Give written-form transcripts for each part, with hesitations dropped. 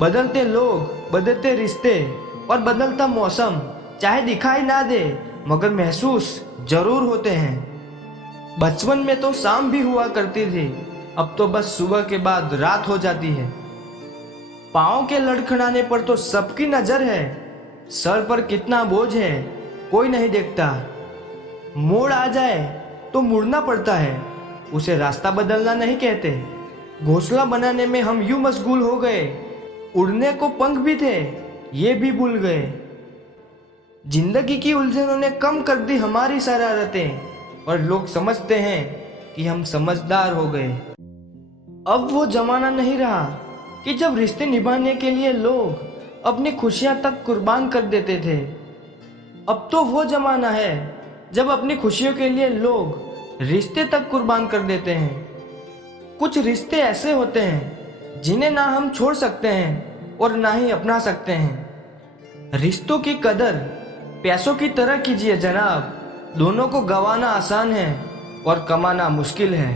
बदलते लोग, बदलते रिश्ते और बदलता मौसम चाहे दिखाई ना दे मगर महसूस जरूर होते हैं। बचपन में तो शाम भी हुआ करती थी, अब तो बस सुबह के बाद रात हो जाती है। पाँव के लड़खड़ाने पर तो सबकी नजर है, सर पर कितना बोझ है कोई नहीं देखता। मोड़ आ जाए तो मुड़ना पड़ता है, उसे रास्ता बदलना नहीं कहते। घोंसला बनाने में हम यूं मशगूल हो गए, उड़ने को पंख भी थे ये भी भूल गए। जिंदगी की उलझनों ने कम कर दी हमारी शरारतें और लोग समझते हैं कि हम समझदार हो गए। अब वो जमाना नहीं रहा कि जब रिश्ते निभाने के लिए लोग अपनी खुशियां तक कुर्बान कर देते थे। अब तो वो जमाना है जब अपनी खुशियों के लिए लोग रिश्ते तक कुर्बान कर देते हैं। कुछ रिश्ते ऐसे होते हैं जिन्हें ना हम छोड़ सकते हैं और ना ही अपना सकते हैं। रिश्तों की कदर पैसों की तरह कीजिए जनाब, दोनों को गंवाना आसान है और कमाना मुश्किल है।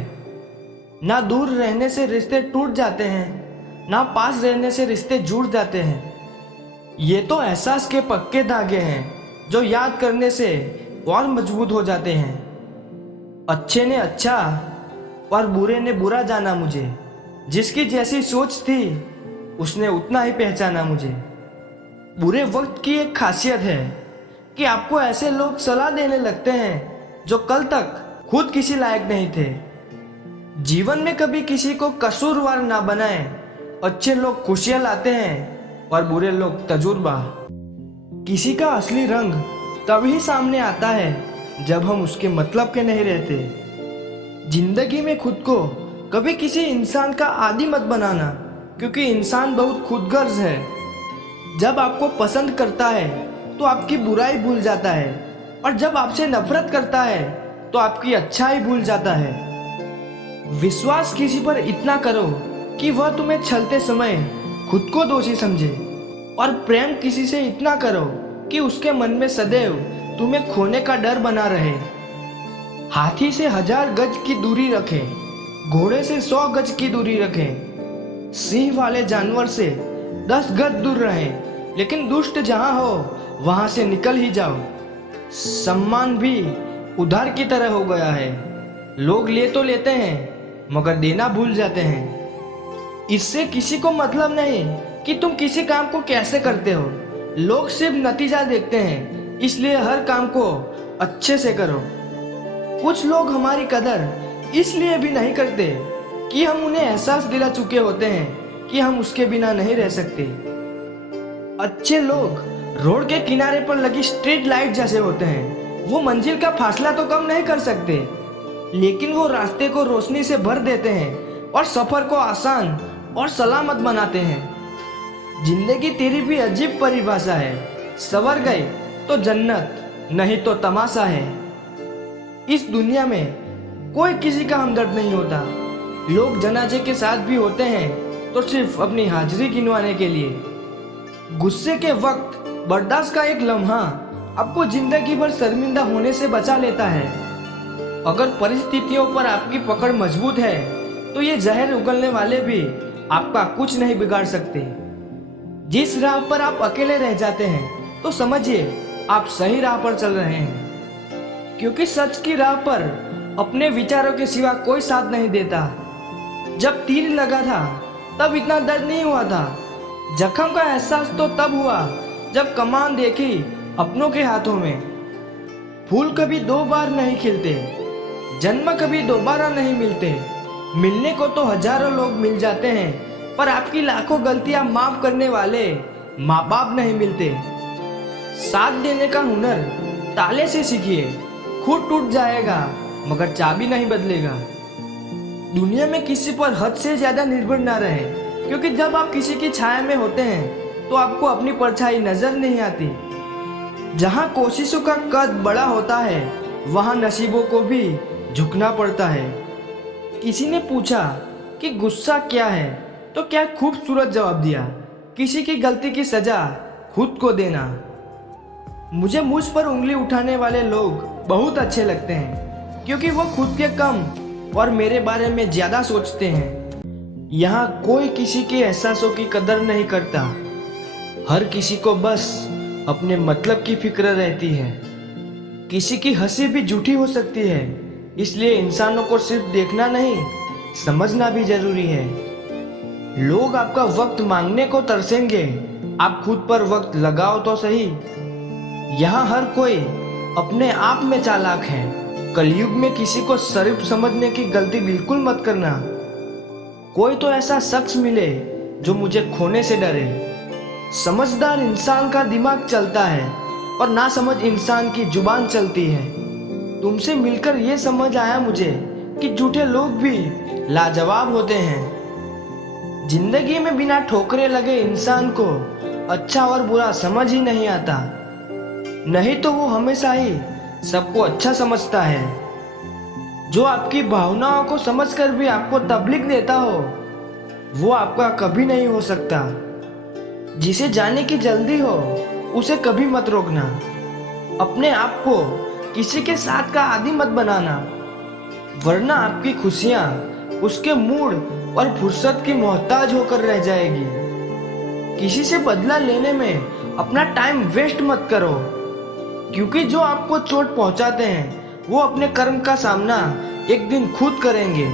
ना दूर रहने से रिश्ते टूट जाते हैं, ना पास रहने से रिश्ते जुड़ जाते हैं। ये तो एहसास के पक्के धागे हैं जो याद करने से और मजबूत हो जाते हैं। अच्छे ने अच्छा और बुरे ने बुरा जाना मुझे, जिसकी जैसी सोच थी उसने उतना ही पहचाना मुझे। बुरे वक्त की एक खासियत है कि आपको ऐसे लोग सलाह देने लगते हैं जो कल तक खुद किसी लायक नहीं थे। जीवन में कभी किसी को कसूरवार ना बनाएं। अच्छे लोग खुशियां लाते हैं और बुरे लोग तजुर्बा। किसी का असली रंग तभी सामने आता है जब हम उसके मतलब के नहीं रहते। जिंदगी में खुद को कभी किसी इंसान का आदी मत बनाना, क्योंकि इंसान बहुत खुदगर्ज है। जब आपको पसंद करता है तो आपकी बुराई भूल जाता है, और जब आपसे नफरत करता है तो आपकी अच्छाई भूल जाता है। विश्वास किसी पर इतना करो कि वह तुम्हें छलते समय खुद को दोषी समझे, और प्रेम किसी से इतना करो कि उसके मन में सदैव तुम्हें खोने का डर बना रहे। हाथी से 1000 गज की दूरी रखें, घोड़े से 100 गज की दूरी रखें, सिंह वाले जानवर से 10 गज दूर रहें, लेकिन दुष्ट जहां हो वहां से निकल ही जाओ। सम्मान भी उधार की तरह हो गया है, लोग ले तो लेते हैं मगर देना भूल जाते हैं। इससे किसी को मतलब नहीं कि तुम किसी काम को कैसे करते हो, लोग सिर्फ नतीजा देखते हैं, इसलिए हर काम को अच्छे से करो। कुछ लोग हमारी कदर इसलिए भी नहीं करते कि हम उन्हें एहसास दिला चुके होते हैं कि हम उसके बिना नहीं रह सकते। अच्छे लोग रोड के किनारे पर लगी स्ट्रीट लाइट जैसे होते हैं। वो मंजिल का फासला तो कम नहीं कर सकते, लेकिन वो रास्ते को रोशनी से भर देते हैं और सफर को आसान और सलामत बनाते हैं। जिंदगी तेरी भी अजीब परिभाषा है, सवर गए तो जन्नत, नहीं तो तमाशा है। इस दुनिया में कोई किसी का हमदर्द नहीं होता। लोग जनाजे के साथ भी होते हैं तो सिर्फ अपनी हाजिरी गिनवाने के लिए। गुस्से के वक्त बर्दाश्त का एक लम्हा आपको जिंदगी भर शर्मिंदा होने से बचा लेता है। अगर परिस्थितियों पर आपकी पकड़ मजबूत है तो ये जहर उगलने वाले भी आपका कुछ नहीं बिगाड़ सकते। जिस राह पर आप अकेले रह जाते हैं तो समझिए आप सही राह पर चल रहे हैं, क्योंकि सच की राह पर अपने विचारों के सिवा कोई साथ नहीं देता। जब तीर लगा था तब इतना दर्द नहीं हुआ था, जख्म का एहसास तो तब हुआ जब कमान देखी अपनों के हाथों में। फूल कभी 2 बार नहीं खिलते, जन्म कभी दोबारा नहीं मिलते। मिलने को तो हजारों लोग मिल जाते हैं, पर आपकी लाखों गलतियां माफ करने वाले माँ बाप नहीं मिलते। साथ देने का हुनर ताले से सीखिए, खुद टूट जाएगा मगर चाबी नहीं बदलेगा। दुनिया में किसी पर हद से ज्यादा निर्भर ना रहे, क्योंकि जब आप किसी की छाया में होते हैं तो आपको अपनी परछाई नजर नहीं आती। जहां कोशिशों का कद बड़ा होता है वहां नसीबों को भी झुकना पड़ता है। किसी ने पूछा कि गुस्सा क्या है, तो क्या खूबसूरत जवाब दिया, किसी की गलती की सजा खुद को देना। मुझे मुझ पर उंगली उठाने वाले लोग बहुत अच्छे लगते हैं, क्योंकि वो खुद के कम और मेरे बारे में ज्यादा सोचते हैं। यहाँ कोई किसी के एहसासों की कदर नहीं करता। हर किसी को बस अपने मतलब की फिक्र रहती है। किसी की हंसी भी झूठी हो सकती है, इसलिए इंसानों को सिर्फ देखना नहीं, समझना भी जरूरी है। लोग आपका वक्त मांगने को तरसेंगे, आप खुद पर वक्त लगाओ तो सही। यहाँ हर कोई अपने आप में चालाक है। कलयुग में किसी को शरीफ समझने की गलती बिल्कुल मत करना। कोई तो ऐसा शख्स मिले जो मुझे खोने से डरे। समझदार इंसान का दिमाग चलता है और नासमझ इंसान की जुबान चलती है। तुमसे मिलकर ये समझ आया मुझे कि झूठे लोग भी लाजवाब होते हैं। जिंदगी में बिना ठोकरे लगे इंसान को अच्छा और बुरा समझ ही नहीं आता, नहीं तो वो हमेशा ही सबको अच्छा समझता है। जो आपकी भावनाओं को समझकर भी आपको तकलीफ देता हो, वो आपका कभी नहीं हो सकता। जिसे जाने की जल्दी हो, उसे कभी मत रोकना। अपने आप को किसी के साथ का आदी मत बनाना, वरना आपकी खुशियां उसके मूड और फुर्सत की मोहताज होकर रह जाएगी। किसी से बदला लेने में अपना टाइम वेस्ट मत करो, क्योंकि जो आपको चोट पहुंचाते हैं वो अपने कर्म का सामना एक दिन खुद करेंगे।